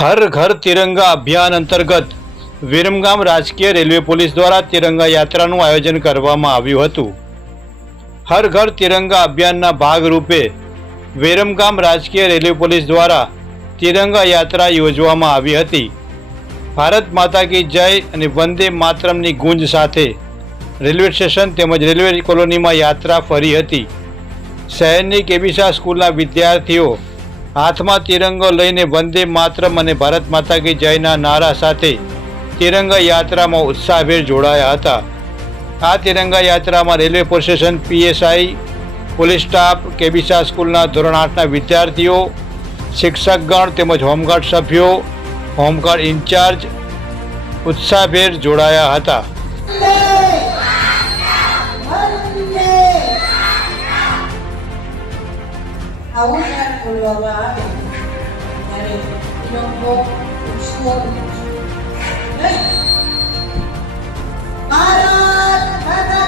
हर घर तिरंगा अभियान अंतर्गत વિરમગામ રાજકીય રેલવે પોલીસ દ્વારા તિરંગા યાત્રાનું આયોજન કરવામાં આવ્યું હતું। હર ઘર તિરંગા અભિયાનના ભાગરૂપે વિરમગામ રાજકીય રેલવે પોલીસ દ્વારા તિરંગા યાત્રા યોજવામાં આવી હતી। ભારત માતા કી જય અને વંદે માતરમની ગૂંજ સાથે રેલવે સ્ટેશન તેમજ રેલવે કોલોનીમાં યાત્રા ફરી હતી। શહેરની કેબીસા સ્કૂલના વિદ્યાર્થીઓ હાથમાં તિરંગો લઈને વંદે માતરમ અને ભારત માતા કી જયના નારા સાથે तिरंगा यात्रा में उत्साहभेर जोड़ाया था। आ तिरंगा यात्रा में railway police station PSI, police staff, केबीसा स्कूल धोरण 8 विद्यार्थीओ, शिक्षकगण तेमज होमगार्ड सभ्यों, होमगार्ड इंचार्ज उत्साहभेर जोड़ाया था। भारत माता